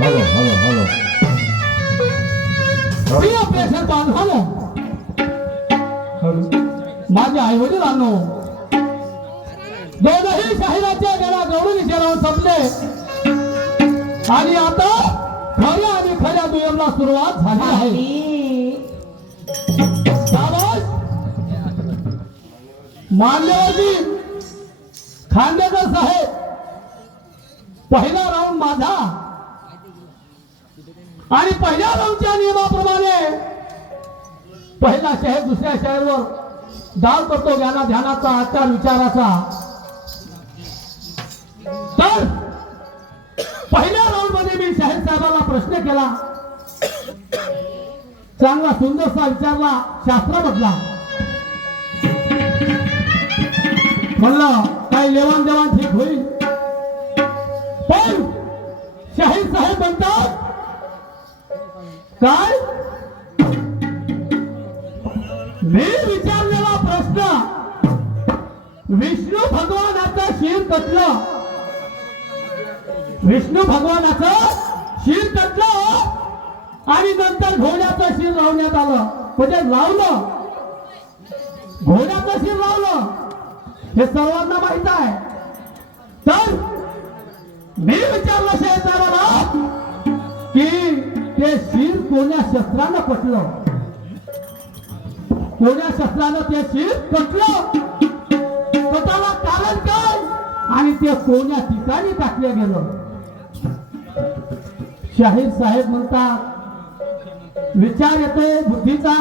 Hello hello hello प्रिय प्रेक्षक बांधवांनो, माझ्या आई वडिलांनो, दोनही शाहिराच्या गेल्या गवळणी शेरावर संपले आणि आता खऱ्या आणि खऱ्या दुय्यमला सुरुवात झाली आहे. शाबास मान्यवरजी खांडेकर साहेब, पहिला राऊंड माझा आणि पहिल्या राऊंडच्या नियमाप्रमाणे पहिला शहर दुसऱ्या शहरावर डाव करतो ज्ञाना ध्यानाचा आचार विचाराचा. तर पहिल्या राऊंड मध्ये मी शाहीर साहेबांना प्रश्न केला, चांगला सुंदरसा विचारला, शास्त्रामधला. म्हणलं काही लेवान देवाण ठीक होईल, पण शाहीर साहेब म्हणतात काय, मी विचारलेला प्रश्न विष्णू भगवानाचं शिर कटलं, विष्णू भगवानाचं शिर कटलं आणि नंतर घोड्याचं शिर लावण्यात आलं. म्हणजे लावलं, घोड्याचं शिर लावलं हे सर्वांना माहित आहे. तर मी विचारलं शाहीर साहेबाला की ते शिर कोण्या शस्त्रानं पटलं, कोण्या शस्त्रानं ते शिर कटलं, त्याला कारण काय आणि ते कोण्या ठिकाणी टाकलं गेलं. शाहीर साहेब म्हणतात विचार येतोय बुद्धीचा.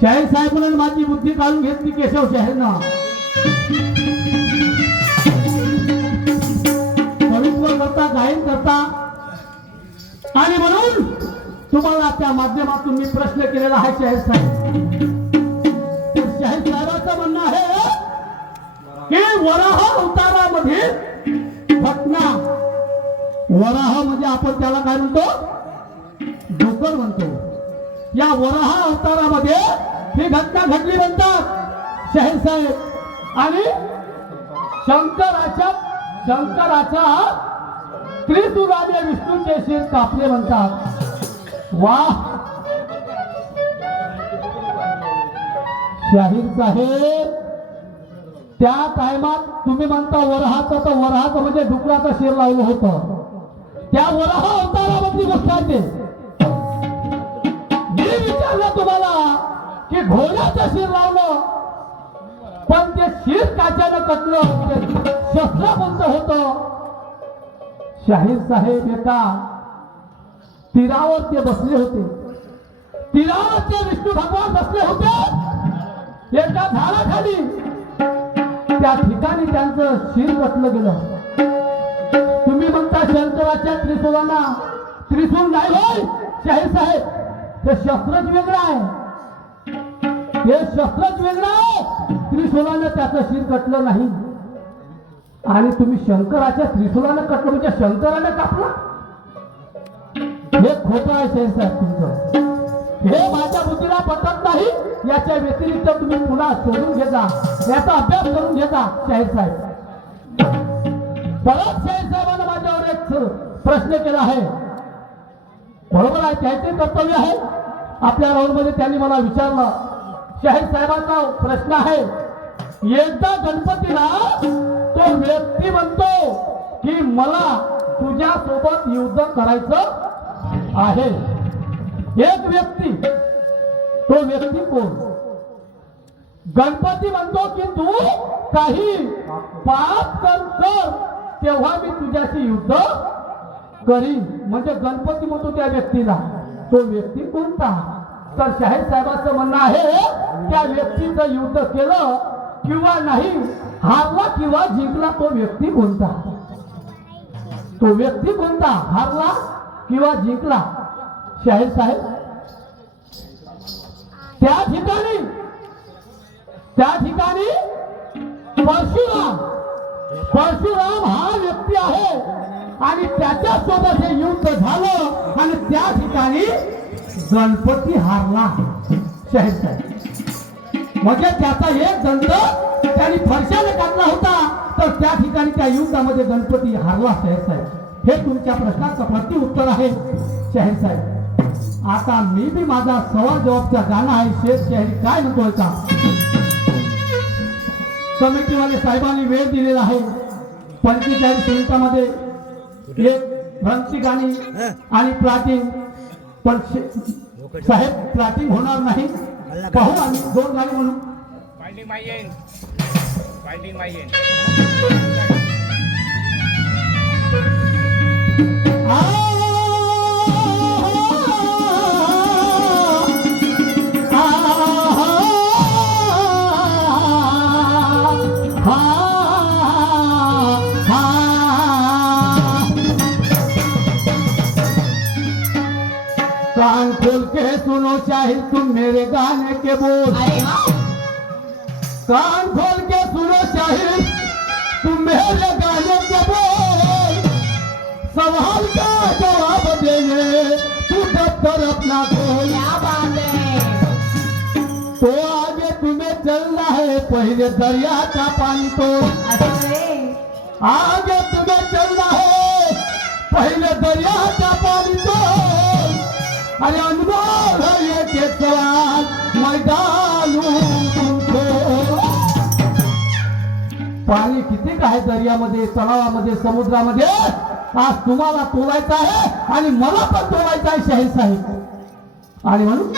शाहीर साहेब म्हणून माझी बुद्धी काढून घेतली केशव शाहीरनं. कवित्व करता, गायन करता आणि म्हणून तुम्हाला त्या माध्यमातून मी प्रश्न केलेला आहे शाहीर साहेब. शाहीर साहेबांचं म्हणणं आहे की वराह अवतारामध्ये घटना, वराह म्हणजे आपण त्याला काय म्हणतो, डोकर म्हणतो. या वराह अवतारामध्ये ही घटना घडली म्हणतात शाहीर साहेब. आणि शंकराच्या त्रिशूलाने विष्णूचे शिर कापले म्हणतात. वाह शाहीर साहेब, त्या टायमात तुम्ही म्हणता वराहाचं, तर वराहाचं म्हणजे डुकराचं शिर लावलं होतं. त्या वराह अवतारामधली गोष्ट आहे. मी विचारलं तुम्हाला की घोड्याचं शिर लावलं, पण ते शिर काच्यानं कटलं, ते शस्त्र कोणतं होतं. शाहीर साहेब एका तीरावर ते बसले होते, तीरावर ते विष्णू भगवान बसले होते एका झाडाखाली. त्या ठिकाणी त्यांचं शिर कटलं गेलं. तुम्ही म्हणता शंकराच्या त्रिशूलांना, त्रिशूल नाही होय शाहीर साहेब, ते शस्त्रच वेगळं आहे, ते शस्त्रच वेगळं आहे. त्रिशूलानं त्याचं शिर कटलं नाही. आणि तुम्ही शंकराच्या त्रिशूलानं कटलं म्हणजे शंकरानं कापला, हे खोटं आहे शाहीर साहेब तुमचं. हे माझ्या बुद्धीला पटत नाही. याच्या व्यतिरिक्त तुम्ही पुन्हा शोधून घेता, याचा अभ्यास करून घेता शाहीर साहेब. परत शाहीर साहेबांना माझ्यावर एक प्रश्न केला आहे. बरोबर आहे, त्याचे कर्तव्य आहे. आपल्या राऊंडमध्ये त्यांनी मला विचारलं. शाहीर साहेबांचा प्रश्न आहे, एकदा गणपतीला तो व्यक्ती म्हणतो की मला तुझ्या सोबत युद्ध करायचं आहे. एक व्यक्ती, तो व्यक्ती कोण. गणपती म्हणतो की तू काही पाप कर, तेव्हा मी तुझ्याशी युद्ध करीन. म्हणजे गणपती म्हणतो त्या व्यक्तीला, तो व्यक्ती कोणता. तर शाहीर साहेबांचं म्हणणं आहे त्या व्यक्तीचं युद्ध केलं किंवा नाही, हारला किंवा जिंकला, तो व्यक्ती कोणता, तो व्यक्ती कोणता, हारला किंवा जिंकला. शाहीर साहेब त्या ठिकाणी परशुराम हा व्यक्ती आहे आणि त्याच्यासोबत हे युद्ध झालं आणि त्या ठिकाणी गणपती हारला. शाहीर साहेब म्हणजे त्याचा एक दंत त्यांनी फरशाने टाकला होता, तर त्या ठिकाणी त्या युद्धामध्ये गणपती हारला. शाहीर साहेब हे तुमच्या प्रश्नाचं प्रत्युत्तर आहे शाहीर साहेब. आता मी बी माझा सवाल जवाबचा गाणं आहे. शेर शाहीर काय म्हणतोय का? कमिटीवाले साहेबांनी वेळ दिलेला आहे 45 मिनिटांमध्ये एक भ्रांती गाणी आणि प्लॅटिंग. पण साहेब प्लॅटिंग होणार नाही. पाहू आम्ही 2 गाणी म्हणून. कान खोल के सुनो शाहिर तुम मेरे गाने के बोल. कान खोल के सुनो शाहिर तुम मेरे गाने के बोल. सवाल का जवाब देने तू दफ्तर अपना खोल. तो आगे तुम्हें चलना है पहले दरिया का पानी तो. आगे तुम्हें चलना है पहले दरिया का पानी तो. अरे अनमोल है ये सवाल मैं डालूं तुमको. पाणी किती आहे दर्यामध्ये, तलावामध्ये, समुद्रामध्ये. आज तुम्हाला तोलायचं आहे आणि मला पण तोलायचं आहे शाहीर साहेब. आणि म्हणून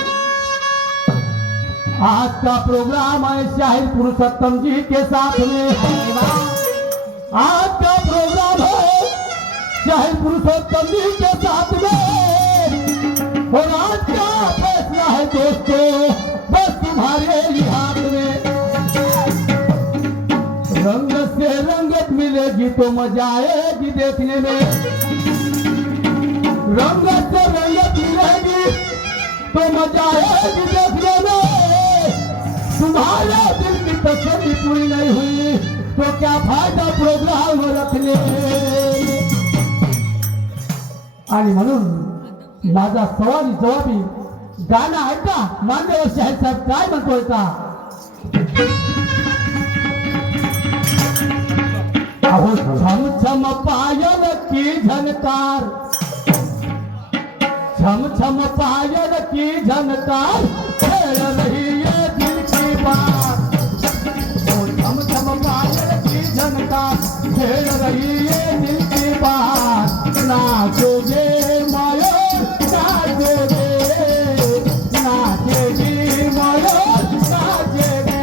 आज का प्रोग्राम है शाहिर पुरुषोत्तम जी के साथ में. आज का प्रोग्राम है शाहिर पुरुषोत्तम जी के साथ में. और आज का फैसला है दोस्तों बस तुम्हारे ही हाथ में. रंग से रंगत मिलेगी तो मजा आएगी देखने में. रंग से रंगत मिलेगी तो मजा आएगी देखने में. तुम्हारे दिल की तसल्ली पूरी नहीं हुई तो क्या फायदा प्रोग्राम रखने. आणि म्हणून माझा सवाली जवाबी गाणं ऐका. मान्यवर शाहीर साहेब काय म्हणतोय का? अहो छम छम पायल की झनकार. छम छम पायल की झनकार छेड़ रही है दिल की बात. छम छम पायल की झनकार छेड़ रही है दिल की बात. नाचोगे मायो नाचोगे नाचेगी मायो नाचेगी.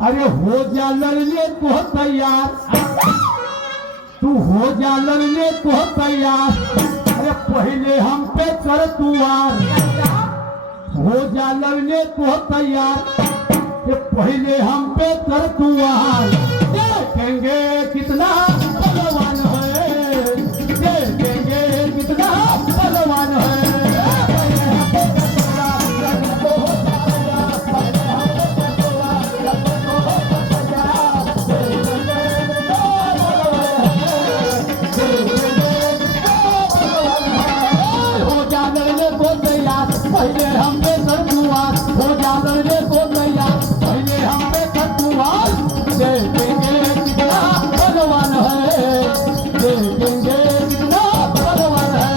अरे हो जा लड़ने को तैयार. तू हो जा लड़ने को तैयार. अरे पहले हम पे कर तू वार. हो जा लड़ने को तैयार. ये पहले हम पे कर तू वार. देखेंगे कितना बलवान है. देखेंगे कितना बलवान है. पहले हम पे कर दुआर. हो जा लड़ने को तैयार. पहले हम पे कर दुआर. देखेंगे कितना भगवान है. देखेंगे कितना भगवान है. हो जा लड़ने को तैयार. पहले हम पे कर दुआर. हो जा लड़ने को तैयार. पहले हम पे कर दुआर. देखेंगे कितना भगवान है. देखेंगे कितना भगवान है.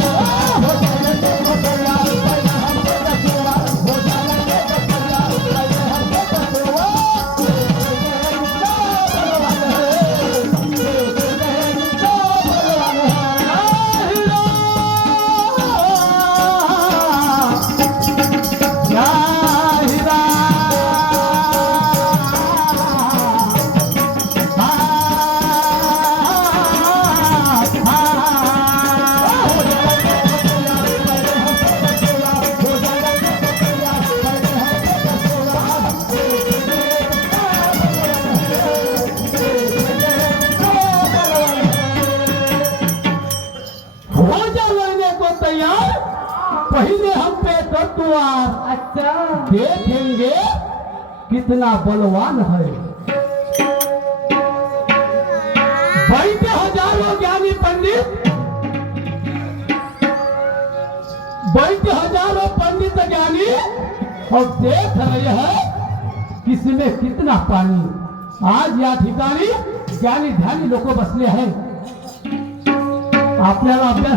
पहले हम पे कर दुआर. अच्छा देखेंगे कितना बलवान है. बैठ हजारों पंडित ज्ञानी और देख रहे हैं किसमें कितना पानी। आज या ठिकाणी ज्ञानी ध्यानी लोक बसले आहेत। आपल्याला अभ्यास